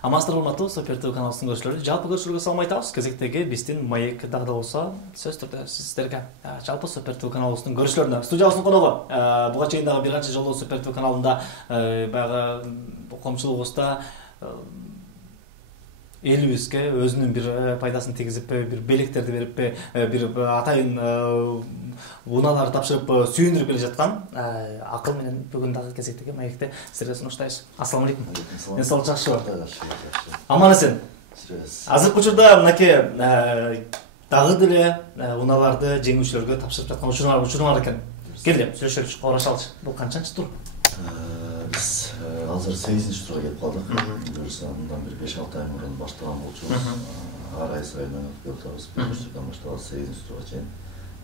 Амастар урматтуу Супер ТВ каналыбыздын көрүүчүлөрү, жалпы көрүүчүлөргө салам айтабыз. Кезектеги биздин маек дагы да болсо сөз түрдө сиздерге жалпы Супер ТВ каналыбыздын көрүүчүлөрүнө студиябыздын коногу буга чейин дагы бир канча жолу Супер ТВ каналында баягы коомчулугубузда элибизге өзүнүн бир пайдасын тийгизиппи, бир белектерди бериппи, бир атайын унааларды тапшырып сүйүндүрүп келе жаткан акыл менен бүгүн дагы кезектеги маекте сиздерге сунуштайбыз. Ассаламу алейкум. Ден соолук жакшыбы? Аман эсен. Азыркы учурда мынакей дагы деле унааларды жеңүүчүлөргө тапшырып жаткан учуруңар экен. Келди, сүйлөшөлүчү, коорошалычы. Бул канчанчы тур? Biz hazır 8. tura gelip kaldık. Görürsen bundan bir 5-6 ay murun başlayan bolçubuz. Her ay sayın oynayıp yapıyoruz. 1. turdan başlayalım 8. tura çeyin.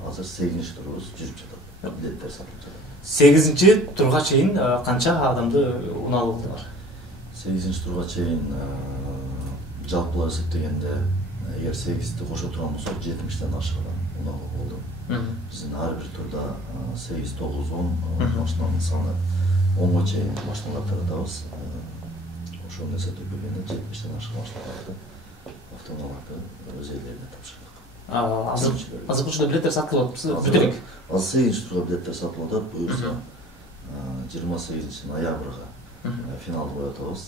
Hazır 8. turumuz жүрүп жатат. Biletler satılıp жатат. 8. turga чейин канча адамды унаалуу бар? 8. turga çeyin жалпылап эсептегенде эгер 8'ti кошо турган болсок 70'ten ашык адам унаалуу болду. Биздин ар бир турда 8, 9, 10 машиналардын саны 10'a çeyin maşınalar taratабыз. Ошол нерсени көргөндө 70'ten ашык машиналарды, автоунааларды өз элдерине тапшырдык. Азыркы учурда билеттер сатылып атпы, бүтүрүк. Азыр 8 турга билеттер сатылып атат. Буюрса 28 ноябрга финалды коюп атабыз.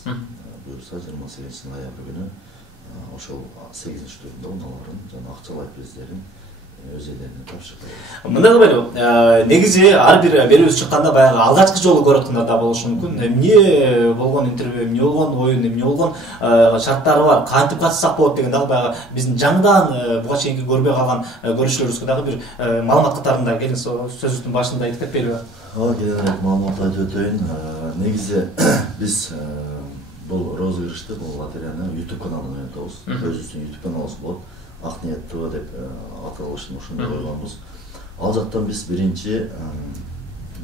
Буюрса 28 ноябрь күнү ошол 8 турда унааларын жана акчалай приздерин өз элдерине тапшырды. Мындай кылбайлы. Негизи ар бир берүүбүз чыкканда баягы алгачкы жолу көрүп аткандар да болушу мүмкүн. Эмне болгон интервью, эмне болгон оюн, эмне болгон шарттары бар, кантип катышсак болот деген дагы баягы биздин жаңыдан буга чейинки көрбөй калган көрүүчүлөрүбүзгө дагы бир маалымат катарында келин сөзүбүздүн башында айтып кетпейлиби? Кененирээк маалымат айтып өтөйүн. Негизи биз бул розыгрышты, бул лотереяны YouTube каналынан өтөбүз. Өзүбүздүн YouTube каналыбыз болот. Ак ниет ТВ деп аталышын ошондой койгонбуз. Ал жактан биз биринчи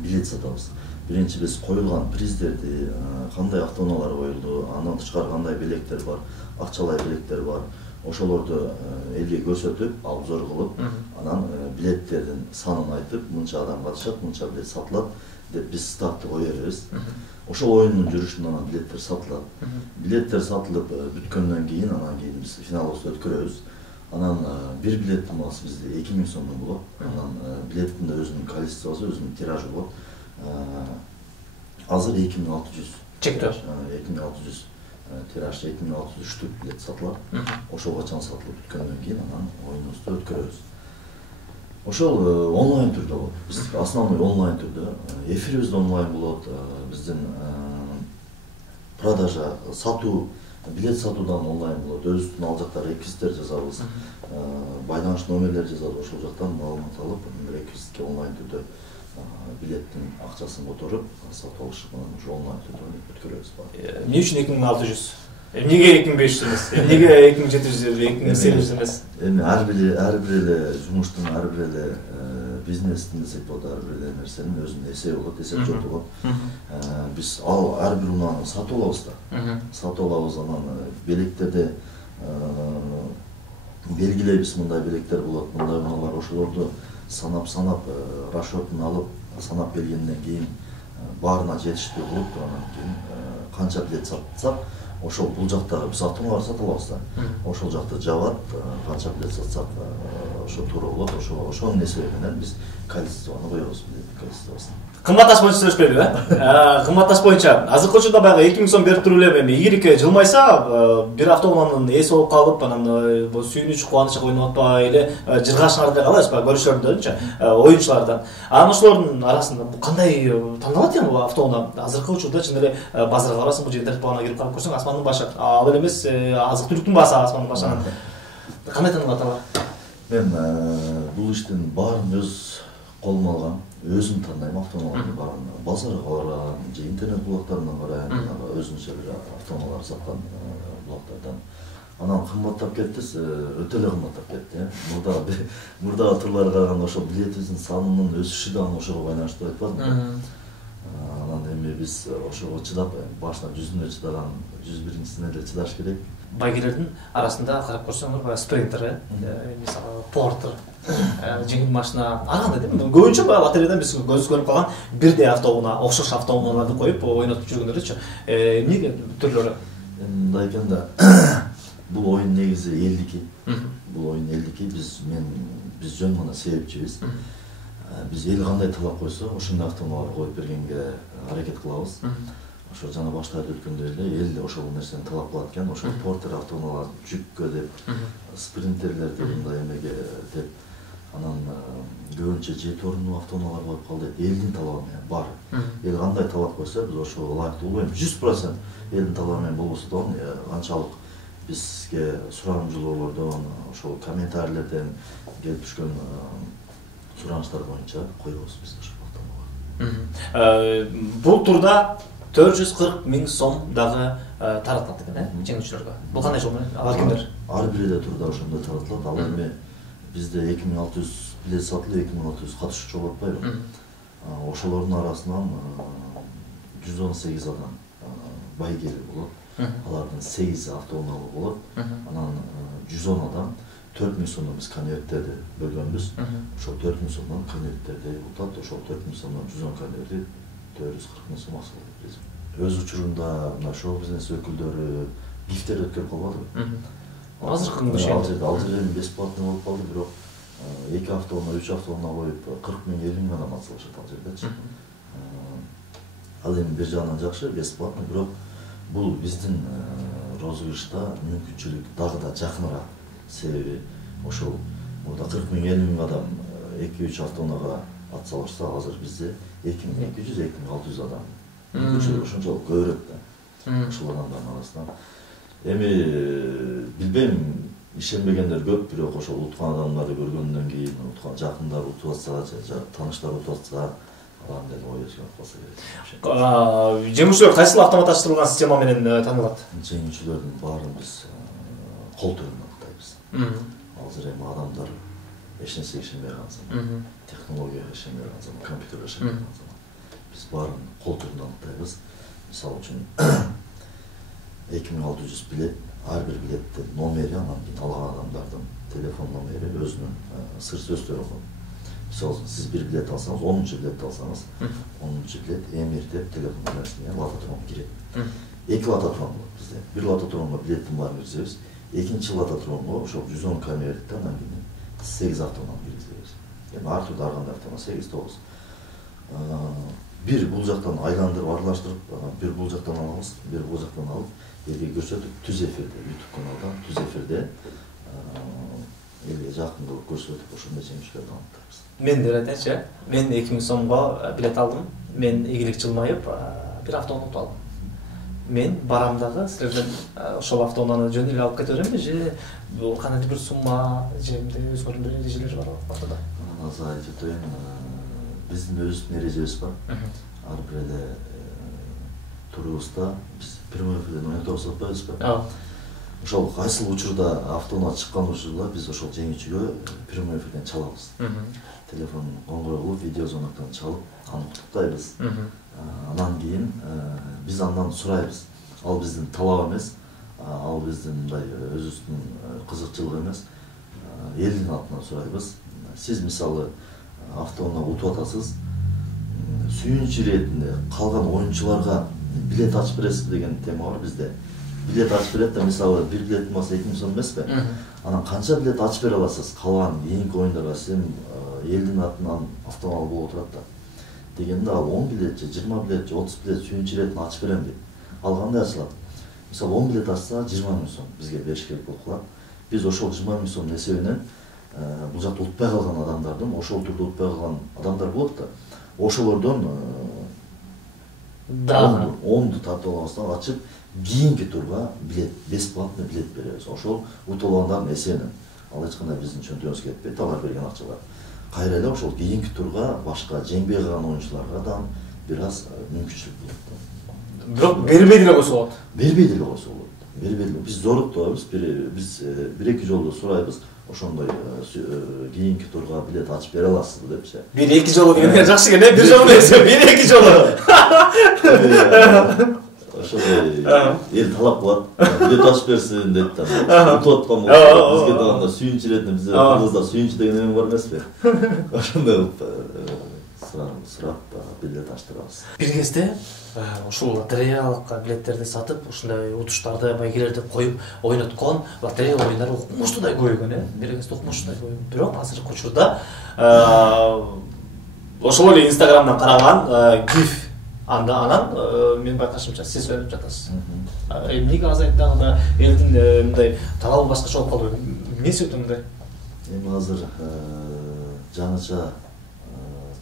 билет сатабыз. Биринчи биз коюлган приздерди, кандай автоунаалар коюлду, андан тышкары кандай белектер бар, акчалай белектер бар, ошолорду элге көрсөтүп, обзор кылып, анан билеттердин санын айтып, мынча адам катышат, мынча билет сатылат деп биз стартты кое беребиз. Ошол оюндун жүрүшүндө анан билеттер сатылат. Билеттер сатылып бүткөндөн кийин, анан кийин биз финалыбызды өткөрөбүз. Анан bir билеттин баасы бизде 2000 сомдон болот. Анан билеттин да өзүнүн количествосу, өзүнүн тиражы болот. Азыр 2600. Чектөө. 2600 тираж, 2600 штук билет сатылат. Ошого чаң сатылып бүткөндөн кийин анан оюнубузду өткөрөбүз. Ошол онлайн түрдө болот. Биз основной онлайн түрдө, эфирибиз да онлайн болот. Биздин продажа, сатуу, билет сатуудан онлайн болот. Өзүбүздүн ал жакта реквизиттер жазабыз, байланыш номерлер жазабыз. Ошол жактан маалымат алып, реквизитке онлайн түрдө билеттин акчасын которуп, сатып алышып, анан ошо онлайн түрдө өткөрөбүз. Эмне үчүн 2600? Эмнеге 2500 эмес? Эмнеге 2700, 2800 эмес? Эми ар бир эле жумуштун, ар бир эле бизнестин десек болот, ар бир эле нерсенин өзүнүн эсеби болот, эсеп жоту болот. Биз ар бир унааны сатып алабыз да. Сатып алабыз, анан белектерди белгилейбиз, мындай белектер болот, мындай унаалар, ошолорду санап расчетун алып, санап келгенден кийин баарына жетиштүү кылып, анан кийин канча билет сатсак, ошол бул жактагы биз автоунааларды сатып алабыз да. Ошол жакта жабат, канча билет сатсак, ошо туура болот. Ошонун эсеби менен биз количествону коебуз, билеттин количествосун. Кымбатташ боюнча сүйлөшпөйлүбү, кымбатташ боюнча азыркы учурда баягы 2000 сом берип туруп эле эми ийгиликке жылмайса, бир автоунаанын ээси болуп калып, анан бул сүйүнүч, кубанычка ойноп атпай эле жыргашыңарды калайбыз ба көрүүчүлөрдөнчү, оюнчулардан. Анан ошолордун арасында бул кандай тандалат экен бул автоунаа? Азыркы учурда чын эле базарга барасың, бул жерде багына кирип карап көрсөң, асмандын башы, ал эле эмес, азык-түлүктүн баасы асмандын башы. Кандай тандалат ала? Мен бул иштин баарын өз колума алгам. Өзүм тандайм автоунааларды баарын. Базарга барам, же интернет булактарынан карайм, өзүнчө бир автоунаалар саткан булактардан. Анан кымбаттап кетти, өтө эле кымбаттап кетти. Мурдагы турларга караганда ошол билетибиздин санынын өсүшү дагы ошого байланыштуу деп атпадымбы. Анан эми биз ошого чыдап, башына 100-үнө чыдаган, 101-сине эле чыдаш керек. Байгелердин арасында карап көрсөңөр, баягы спринтер, мисалы Портер, жеңил машина, анда дейм. Көбүнчө баягы лотереядан биз көзүбүз көрүп калган бирдей автоунаа, окшош автоунааларды коюп ойнотуп жүргөндөрчү. Эмнеге түрлөрү? мындай экен да, бул оюн негизи элдики. Бул оюн элдики, биз жөн гана себепчибиз. Биз эл кандай талап койсо, ошондой автоунаалар коюп бергенге аракет кылабыз. Ошо жана башта айтып өткөндөй эле, эл ошол нерсени талап кылат экен, ошол портер автоунаалар жүккө деп, спринтерлер деп, мындай эмеге деп, анан көбүнчө 7 орунду автоунаалар коюп калды. Элдин талабы менен бар. Эл кандай талап койсо, биз ошого ылайыктуу болбойбуз. 100% элдин талабы менен болбосо дагы канчалык бизге сурамжылоолордон, ошол комментарийлерден келип түшкөн суранычтар боюнча коебуз биз ошол автоунааларды. Бул турда 440 000 сом дагы таратылат экен, жеңүүчүлөргө. Бул кандай жол менен? Алар кимдер? Ар бир эле турда ошондой таратылат. Ал эми бизде 2600 билет сатылып, 2600 катышуучу болуп атпайбы? Ошолордун арасынан 118 адам байгери болот. Алардын 8 автоунаалы болот. Анан 110 адам 4000 сомдон биз конверттерди бөлгөнбүз. Ошол 4000 сомдон конверттерди утат. Ошол 4000 сомдон 110 конверти 440 000 сом асыл биз. Өз учурунда мына шоу бизнес өкүлдөрү гифтер өткөрүп калбадыбы? Азыркы күндө ал жерден бесплатный болуп калды, бирок 2 автоунаа, 3 автоунаа коюп 40 000, 50 000 адам атсалышат ал жердечи. Ал эми бир жагынан жакшы, бесплатный, бирок бул биздин розыгрышта мүмкүнчүлүк дагы да жакыныраак. Себеби ошол мурда 40 000, 50 000 адам 2-3 автоунаага атсалышса, азыр бизде 2200, 2600 адам. Мүмкүнчүлүк ошончолук көбүрөөк да. Ошол адамдардын арасынан. Эми билбейм, ишенбегендер көп, бирок ошол уткан адамдарды көргөндөн кийин, уткан жакындар утуп атса, тааныштар утуп атса, алам деле ой өзгөрүп калса керек. Жеңүүчүлөр кайсыл автоматташтырылган система менен танылат? Жеңүүчүлөрдүн баарын биз кол түрүндө аныктайбыз. Азыр эми адамдар эч нерсеге ишенбей калган заман, технологияга ишенбей калган заман, компьютерге ишенбей калган заман. Биз баарын кол түрүндө аныктайбыз. Мисалы үчүн 2600 билет, ар бир билеттин номери, анан кийин алган адамдардын телефон номери, өзүнүн сыр сөздөрү бар. Мисалы үчүн сиз бир билет алсаңыз, 10-чу билетти алсаңыз, 10-чу билет Эмир деп телефон номерисине лототронго кирет. 2 лототрон болот бизде. Бир лототронго билеттин баарын киргизебиз. Экинчи лототронго ошол 110 конвертти, анан кийин 8 автоунаа киргизебиз. Эми ар түрдүү ар кандай автоунаа 8-9. Бир бул жактан айландырып, аралаштырып, бир бул жактан алабыз, бир бул жактан алып, элге көрсөтүп, түз эфирде, YouTube каналда түз эфирде элге жакын кылып көрсөтүп, ошондой жеңүүчүлөрдү аныктайбыз. Мен деп айтайынчы, мен 2000 сомго билет алдым. Мен ийгилик жылмайып, бир автоунаа утуп алдым. Мен барамдагы силерден ошол автоунааны жөн эле алып кете беремби же бул кандайдыр бир сумма же өзгөрүн бир эрежелери бар ортодо? Азыр айтып өтөйүн, биздин өзүбүздүн эрежебиз бар. Ар бир эле турубузда биз прямой эфирден ойнотобуз деп атпайбызбы? Ошол кайсыл учурда автоунаа чыккан учурда биз ошол жеңүүчүгө прямой эфирден чалабыз. Телефон коңгуроо кылып, видео звоноктон чалып, аны куттуктайбыз. Анан кийин биз андан сурайбыз. Ал биздин талап эмес, ал биздин мындай өзүбүздүн кызыкчылык эмес, элдин атынан сурайбыз. Сиз мисалы автоунаа утуп атасыз, сүйүнүч иретинде калган оюнчуларга билет ачып бересизби деген тема бар бизде. Билет ачып берет да, мисалы бир билеттин баасы 2000 сом эмеспи? Анан канча билет ачып бере аласыз калган кийинки оюндарга? Сен элдин атынан автоунаа болуп турат да. Дегенде ал 10 билет же 20 билет же 30 билет сүйүнүч иретин ачып берем дейт. Ал кандай ачылат? Мисалы 10 билет ачса 20 000 сом бизге бериш керек болуп калат. Биз ошол 20 000 сомдун эсебинен бул жакта утпай калган адамдардын, ошол турда утпай калган адамдар болот да. Ошолордон дагы 10ду тартып алабыздан ачып, кийинки турга билет, бесплатный билет беребиз. Ошол утуп алгандардын эсебинен. Ал эч кандай биздин чөнтөгүбүзгө кетпейт, алар берген акчалар. Кайра эле ошол кийинки турга башка жеңбей калган оюнчуларга да бир аз мүмкүнчүлүк болот. Бирок бербей деле койсо болот. Бербей деле койсо болот. Бербей деле. Биз зороктойбуз, биз бир-эки жолду сурайбыз. Ошондой кийинки турга билет ачып бере аласызбы депчи. Бир-эки жолу деген жакшы экен, бир жолу эмес, бир-эки жолу. Ошондой эл талап кылат, билет ачып берсин дейт да. Утуп аткан болсо, бизге дагы сүйүнүч иретине, бизде кыргызда сүйүнүч деген эме бар эмеспи? Ошондой кылып сурап билет аштырабыз. Бир кезде ушул лотереялык билеттерди сатып, ушундай утуштарды, байгелерди коюп ойноткон лотерея оюндары укмуштуудай көбөйгөн, бир кезде укмуштуудай көбөйгөн. Бирок азыркы учурда ошол эле Инстаграмдан караган гиф анан мен байкашымча сиз өнүп жатасыз. Эмнеге азайып дагы элдин мындай талабы башкача болуп калды? Эмне себептен мындай? Эми азыр жаңыча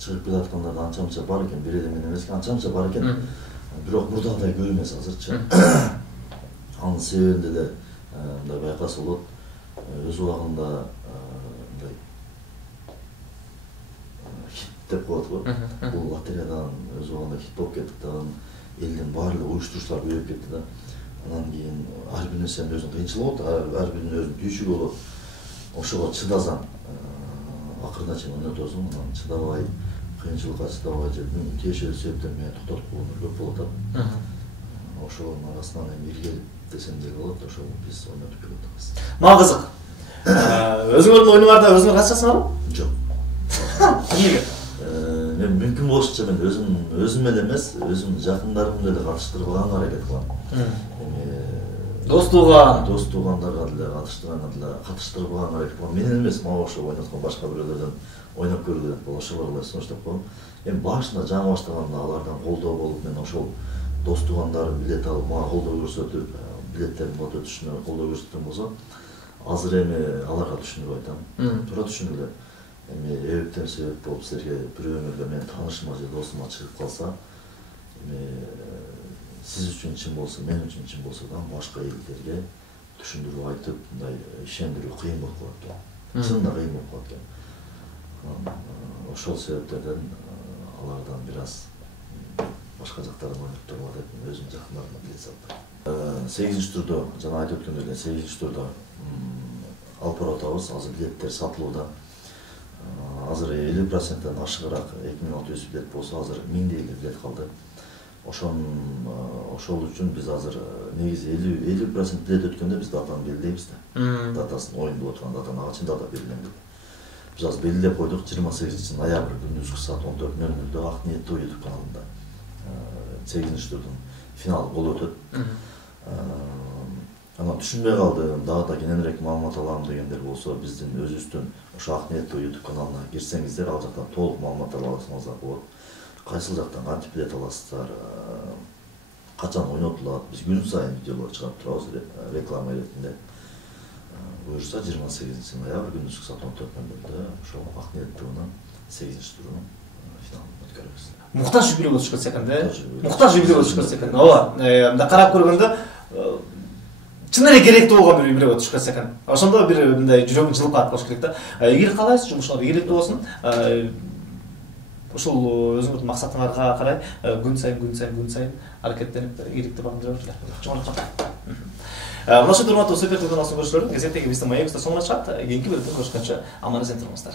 чыгып келаткандар анча-мынча бар экен, бир эле мен эмес, анча-мынча бар экен. Бирок мурдагыдай көп эмес азырчы. Анын себебинде деле мындай байкаса болот. Өз убагында мындай хит деп коет го. Бул лотереядан өз убагында хит болуп кеттик да, элдин баардыгы уюштуруучулар көбөйүп кетти да. Анан кийин ар бир нерсенин өзүнүн кыйынчылыгы болот, ар биринин өзүнүн түйшүгү болот. Ошого чыдасаң, акырына чейин ойнотобуз, анан чыдабай, кыйынчылыкка чыдабай жүрдүм. Тиешелүү себептен мени токтотуп койгондар көп болот да. Ошонун арасынан эми иргелип десем деле болот, ошол биз ойнотуп келип атабыз. Мага кызык. Өзүңөрдүн оюнуңарда өзүңөр катышасыңарбы? Жок. Эмнеге? Мен мүмкүн болушунча мен өзүм эле эмес, өзүмдүн жакындарымды деле катыштырбаганга аракет кылам. Достуугандарга деле катыштырбаганга аракет кылам. Менен эмес, мага окшоп ойноткон башка бирөөлөрдөн ойноп көргүлө деп ошолор эле сунуштап коем. Эми башында жаңы баштаганда алардан колдоо болуп, мен ошол достуугандарым билет алып, мага колдоо көрсөтүп, билеттерин болот өтүшүнө колдоо көрсөткөн болсо, азыр эми аларга түшүндүрүп айтам. Туура түшүнгүлө. Эми эбептен себеп болуп силерге бирөөгө менин таанышыма же досума чыгып калса, эми сиз үчүн чын болсо, мен үчүн чын болсо да башка элдерге түшүндүрүп айтып, мындай ишендирүү кыйын болуп калат экен. Чынында кыйын болуп калат экен. Ошол себептерден алардан бир аз башка жактардан ойноп тургула деп өзүмдүн жакындарыма билет саттым. 8 турда жана айтып өткөндөй 8 турда алып барып атабыз. Азыр билеттер сатылууда. Азыр 50%-тен ашыгыраак 2600 билет болсо, азыр 1000 билет калды. Ошол үчүн биз азыр негизи 50% билет өткөндө биз датаны белгилейбиз да. Датасын оюн болуп турган датаны ачын дата белгиленди. Биз азыр белгилеп койдук 28 ноябрь күндүзгү саат 14:00-дө Ак ниеттүү YouTube каналында 8 турдун финалы болуп өтөт. Анан түшүнбөй калдым, дагы да кененирээк маалымат алам дегендер болсо, биздин өзүбүздүн ошо Ак ниеттүү YouTube каналына кирсеңиздер, ал жактан толук маалымат ала аласыңыздар болот. Кайсыл жактан кантип билет аласыздар, качан ойнотулат, биз күн сайын видеолор чыгарып турабыз реклама иретинде. Буюрса 28 ноябрь күндүзгү саат 14:00-дө ошол Ак ниеттүүнүн 8 турунун финалын өткөрөбүз. Муктаж юбилейге түшкөн секенде. Муктаж юбилейге түшкөн секенде. Ооба, мында карап көргөндө чын эле керектүү болгон бир юбилейге түшкөн секен. Ошондо бир мындай жүрөгүң жылып калат болуш керек да. Эгер каалайсыз жумушуңар ийгиликтүү болсун, ушул өзүңөрдүн максатыңарга карай күн сайын аракеттенип ийгиликти багындыра бергиле. Чоң рахмат. Мына ушул урматтуу Супер телевизион көрүүчүлөрү, кезектеги биздин маегибизде соңуна чыгат. Кийинки бөлүмдө көрүшкөнчө аман эсен туруңуздар.